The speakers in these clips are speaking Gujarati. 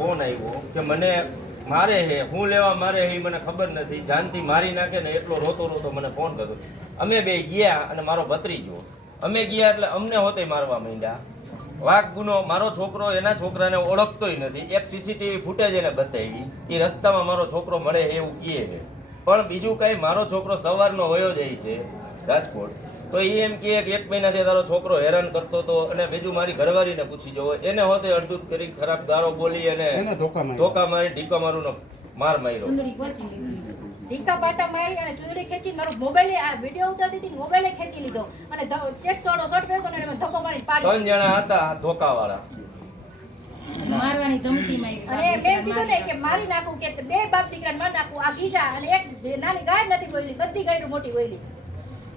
ફોન આવ્યો કે મને મારે હે, હું લેવા મારે હે મને ખબર નથી. જાનથી મારી નાખે ને એટલો રોતો રોતો મને ફોન કર્યો. અમે બે ગયા અને મારો ભત્રીજો. અમે ગયા એટલે અમને હોતે મારવા માંડ્યા. વાઘ ગુનો, મારો છોકરો એના છોકરાને ઓળખતોય નથી. એક સીસીટીવી ફૂટેજ એને બતાવી એ રસ્તામાં મારો છોકરો મળે એવું કહે છે. પણ બીજું કાંઈ, મારો છોકરો સવારનો વયો જાય છે. રાજકોટ તો એ એમ કહે કે એક મહિનાથી તારો છોકરો હેરાન કરતો હતો અને બીજું મારી ઘરવાળીને પૂછી જવો. એને હોતે અડધું કરી ખરાબ ગારો બોલી અને ધોકા મારી ઢીકા મારું માર માર્યો. ઢીકા પાટા મારી અને ચુંદડી ખેંચી મારો મોબાઈલે આ વીડિયો ઉતારતી દીધી મોબાઈલે ખેંચી લીધો. અને ચેક સોડો શર્ટ પહેરતો ને એમાં ધોકો મારી પાડી ત્રણ જણા હતા ધોકાવાળા. મારવાની ધમકી મારી. અને મેં કીધું ને કે મારી નાખું કે બે બાપ દીકરાને માર નાખું. આ ગીજા અને એક જે નાની ગાય નથી બોલી બધી ગાયડું મોટી બોલી છે.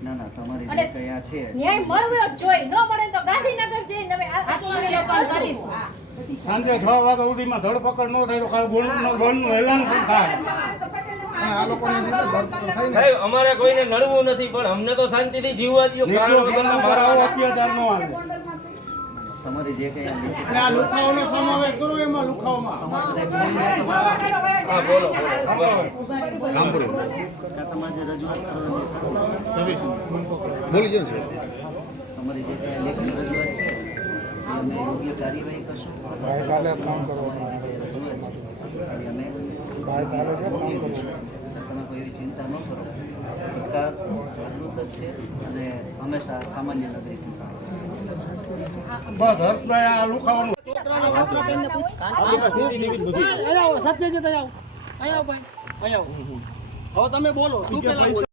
ના ના તમારી જે કયા છે ન્યાય મળવો જોઈએ ન મળે તો ગાંધીનગર જઈને અમે આત્મનિર્ભર કરીશ. સાંજે છ વાગ્યા સુધીમાં ધરપકડ ન થાય તો કાલ ગોળનું ગોળનું એલાન પણ થાય સાહેબ અમારે કોઈને નડવું નથી પણ અમને તો શાંતિથી જીવવા દો અત્યાચાર ન આવે તમારી જે કઈ આ લુખાઓનો સમાવેશ કરો એમાં લુખાઓમાં હા બોલો બોલો તમારે રજૂઆત કરવાની બોલી જાઓ અમારી જે કઈ લેખિત રજૂઆત છે અમે યોગ્ય કાર્યવાહી કરશું. તમારી જે રજૂઆત છે એ અમે મોકલી દઈશું તમે કોઈ એવી ચિંતા ન કરો. સરકાર જાગૃત જ છે અને હંમેશા સામાન્ય નાગરિકની સાથે છે. બસ હર્ષભાઈ આ લુખાવાનું તમે બોલો ને હું